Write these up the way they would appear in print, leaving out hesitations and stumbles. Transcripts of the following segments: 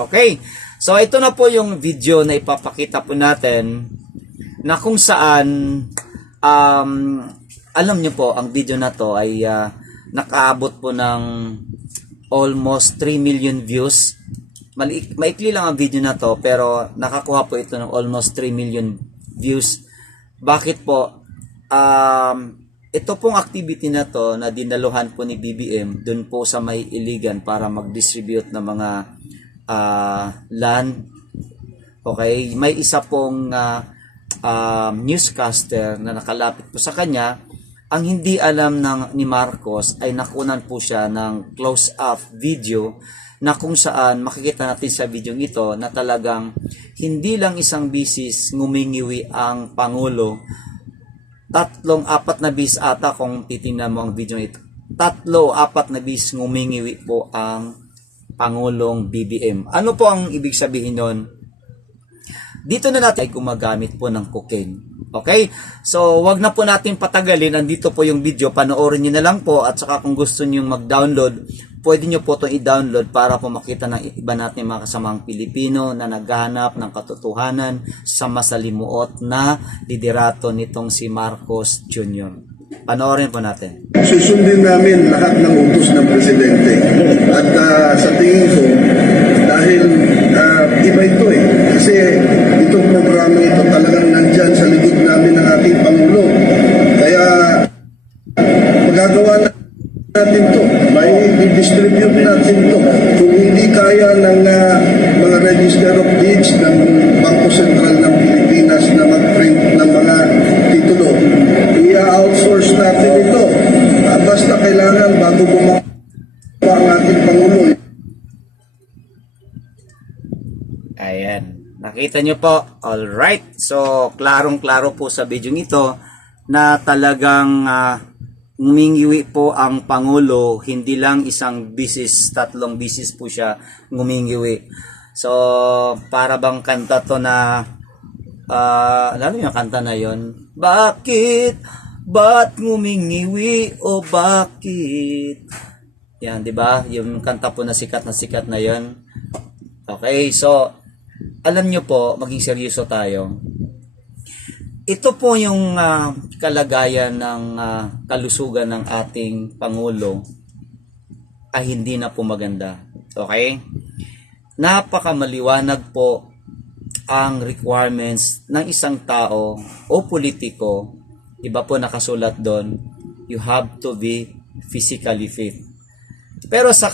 Okay, so ito na po yung video na ipapakita po natin na kung saan alam nyo po, ang video na to ay nakaabot po ng almost 3 million views. Maikli lang ang video na to pero nakakuha po ito ng almost 3 million views. Bakit po? Ito pong activity na to na dinaluhan po ni BBM dun po sa may Iligan para mag-distribute ng mga land. Okay, may isa pong newscaster na nakalapit po sa kanya. Ang hindi alam ni Marcos ay nakunan po siya ng close-up video na kung saan makikita natin sa video ito na talagang hindi lang isang bisis ngumingiwi ang Pangulo. 3-4 na bis ata kung titingnan mo ang video ito. 3-4 na bis ngumingiwi po ang Pangulong BBM. Ano po ang ibig sabihin nun? Dito na natin ay gumagamit po ng cocaine. Okay? So, wag na po natin patagalin. Andito po yung video. Panoorin nyo na lang po. At saka kung gusto nyo mag-download, pwede nyo po itong i-download para po makita ng iba natin mga kasamang Pilipino na naghahanap ng katotohanan sa masalimuot na liderato nitong si Marcos Jr. Panoorin po natin. Susundin namin lahat ng utos ng Presidente. At sa tingin ko, dahil iba ito kasi itong programa ito talagang nandyan sa likod namin ng ating Pangulo. Kaya magagawa natin to, may i-distribute natin to. Kung hindi kaya ng mga Register of Deeds ng Bangko Sentral ng Pilipinas na mag-print ng mga titulo, i-outsource natin ito. Basta kailangan bago bumaba ang ating Pangulo. Ayan. Nakita nyo po. Alright. So, klarong-klaro po sa video ito na talagang ngumingiwi po ang Pangulo. Hindi lang isang bisis, 3 bisis po siya ngumingiwi. So, para bang kanta to na alam yung kanta na yon? Bakit? Ba't ngumingiwi o bakit? Yan, di ba? Yung kanta po na sikat na yon. Okay, so alam nyo po, maging seryoso tayo. Ito po yung kalagayan ng kalusugan ng ating Pangulo ay hindi na po maganda. Okay? Napakamaliwanag po ang requirements ng isang tao o politiko. Iba po nakasulat doon, you have to be physically fit. Pero sa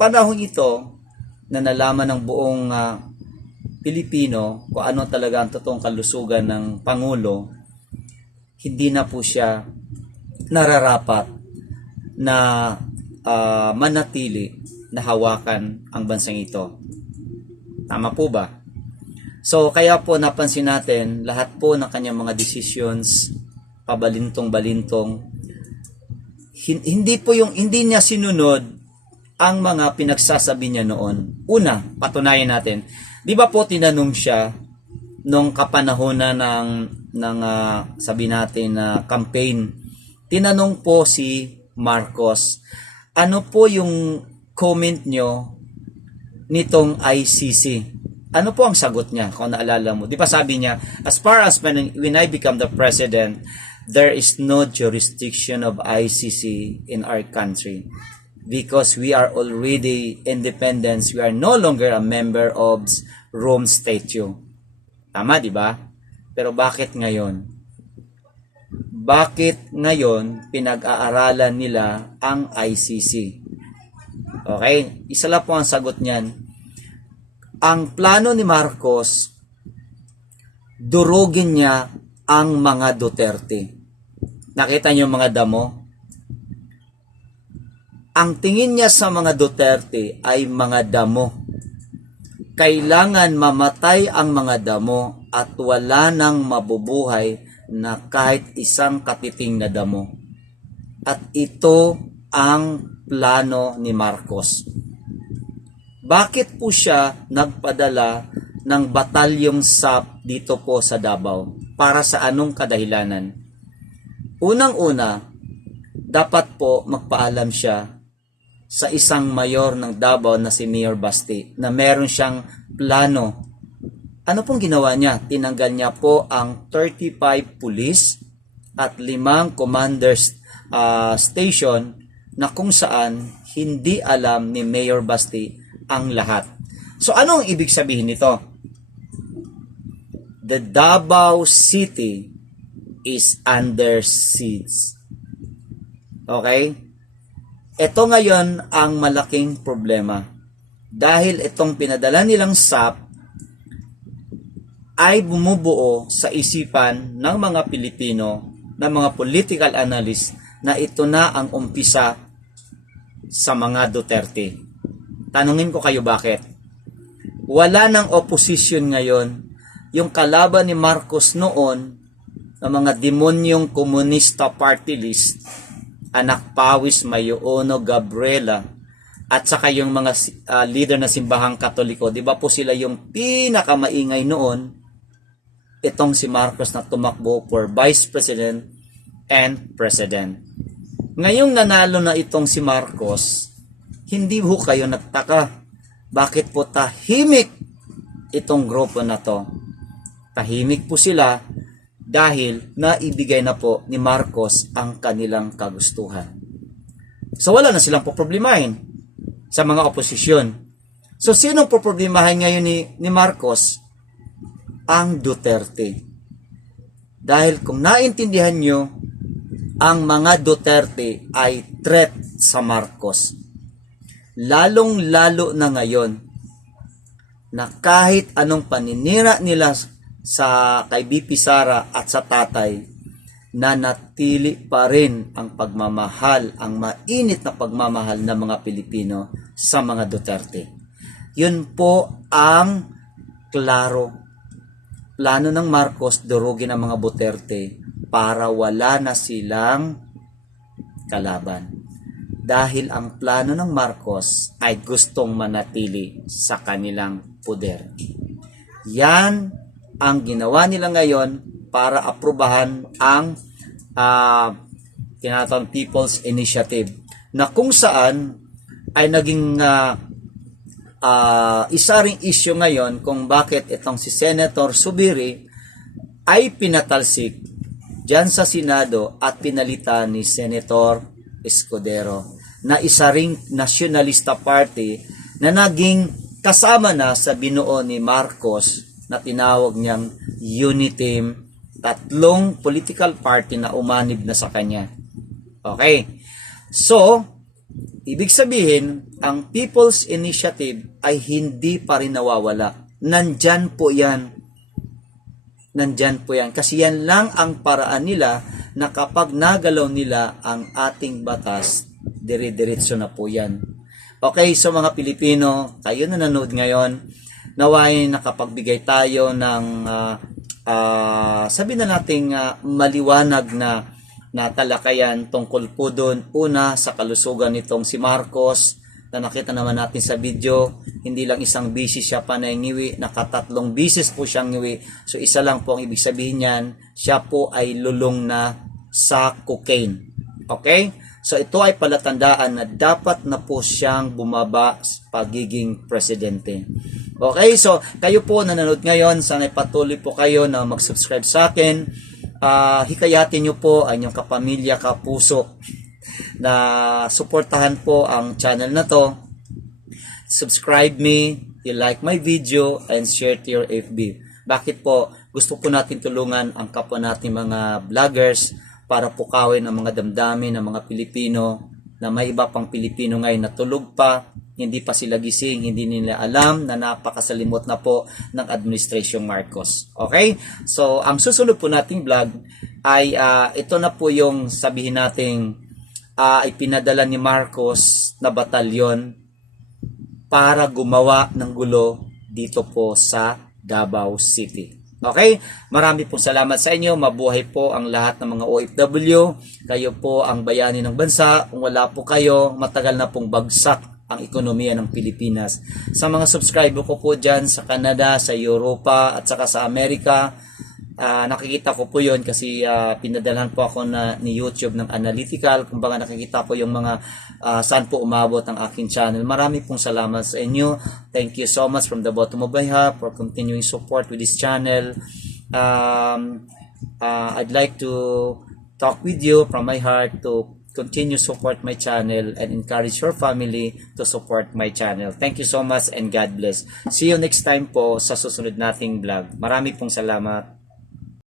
panahon ito na nalaman ng buong Pilipino kung ano talaga ang totoong kalusugan ng Pangulo, hindi na po siya nararapat na manatili na hawakan ang bansang ito. Tama po ba? So, kaya po napansin natin lahat po ng kanyang mga decisions, pabalintong-balintong, hindi niya sinunod ang mga pinagsasabi niya noon. Una, patunayan natin. Di ba po tinanong siya nung kapanahonan ng sabi natin na campaign. Tinanong po si Marcos, ano po yung comment nyo nitong ICC? Ano po ang sagot niya kung naalala mo? Di ba sabi niya, as far as when I become the president, there is no jurisdiction of ICC in our country. Because we are already independent, we are no longer a member of Rome Statute. Tama, di ba? Pero bakit ngayon? Bakit ngayon pinag-aaralan nila ang ICC? Okay? Isa lang po ang sagot niyan. Ang plano ni Marcos, durugin niya ang mga Duterte. Nakita niyo mga damo? Ang tingin niya sa mga Duterte ay mga damo. Kailangan mamatay ang mga damo at wala nang mabubuhay na kahit isang katiting na damo. At ito ang plano ni Marcos. Bakit po siya nagpadala ng batalyong SAP dito po sa Davao? Para sa anong kadahilanan? Unang-una, dapat po magpaalam siya sa isang mayor ng Davao na si Mayor Basti na meron siyang plano. Ano pong ginawa niya? Tinanggal niya po ang 35 police at 5 commanders station na kung saan hindi alam ni Mayor Basti ang lahat. So ano ang ibig sabihin nito? The Davao City is under siege. Okay? Ito ngayon ang malaking problema. Dahil itong pinadala nilang SAP ay bumubuo sa isipan ng mga Pilipino, ng mga political analysts, na ito na ang umpisa sa mga Duterte. Tanungin ko kayo bakit? Wala ng opposition ngayon. Yung kalaban ni Marcos noon, ng mga demonyong komunista party list, Anak Pawis, Mayoono, Gabriela, at saka yung mga leader na simbahang Katoliko, di ba po sila yung pinakamaingay noon? Itong si Marcos na tumakbo for Vice President and President. Ngayong nanalo na itong si Marcos, hindi po kayo nagtaka. Bakit po tahimik itong grupo na to? Tahimik po sila dahil naibigay na po ni Marcos ang kanilang kagustuhan. So wala na silang poproblemahin sa mga oposisyon. So sinong poproblemahin ngayon ni Marcos? Ang Duterte. Dahil kung naintindihan nyo, ang mga Duterte ay threat sa Marcos. Lalong-lalo na ngayon na kahit anong paninira nila sa kay BP Sara at sa tatay, na natili pa rin ang pagmamahal, ang mainit na pagmamahal ng mga Pilipino sa mga Duterte. Yun po ang klaro. Plano ng Marcos durugin ang mga Duterte para wala na silang kalaban. Dahil ang plano ng Marcos ay gustong manatili sa kanilang poder. Yan ang ginawa nila ngayon para aprubahan ang tinatawag People's Initiative, na kung saan ay naging isa ring issue ngayon kung bakit itong si Senator Zubiri ay pinatalsik dyan sa Senado at pinalitan ni Senator Escudero, na isa ring nationalista party na naging kasama na sa binuo ni Marcos na tinawag niyang Uniteam, 3 political party na umanib na sa kanya. Okay. So, ibig sabihin, ang People's Initiative ay hindi pa rin nawawala. Nandyan po yan. Nandyan po yan. Kasi yan lang ang paraan nila na kapag nagalaw nila ang ating batas, dire-diretso na po yan. Okay, so mga Pilipino, kayo na nanood ngayon, naway nakapagbigay tayo ng sabi na nating maliwanag na talakayan tungkol po doon. Una, sa kalusugan nitong si Marcos, na nakita naman natin sa video, hindi lang isang bisis siya panangiwi, nakatatlong bisis po siyang ngiwi. So isa lang po ang ibig sabihin niyan, siya po ay lulong na sa cocaine. Okay? So ito ay palatandaan na dapat na po siyang bumaba sa pagiging presidente. Okay, so kayo po nanonood ngayon, sana patuloy po kayo na mag-subscribe sa akin. Hikayatin nyo po ang inyong kapamilya, kapuso na suportahan po ang channel na to. Subscribe me, i-like my video, and share to your FB. Bakit po? Gusto po natin tulungan ang kapwa natin mga vloggers para pukawin ang mga damdamin ng mga Pilipino, na may iba pang Pilipino ngayon na tulog pa, hindi pa sila gising, hindi nila alam na napakasalimot na po ng Administration Marcos. Okay? So, ang susunod po nating vlog ay ito na po yung sabihin nating ipinadala ni Marcos na batalyon para gumawa ng gulo dito po sa Davao City. Okay? Marami pong salamat sa inyo. Mabuhay po ang lahat ng mga OFW. Kayo po ang bayani ng bansa. Kung wala po kayo, matagal na pong bagsak ang ekonomiya ng Pilipinas. Sa mga subscriber ko po dyan sa Canada, sa Europa, at saka sa Amerika, nakikita ko po yon kasi pinadalhan po ako ni YouTube ng analytical. Kumbaga nakikita ko yung mga saan po umabot ang aking channel. Marami pong salamat sa inyo. Thank you so much from the bottom of my heart for continuing support with this channel. I'd like to talk with you from my heart to continue support my channel and encourage your family to support my channel. Thank you so much and God bless. See you next time po sa susunod nating vlog. Marami pong salamat.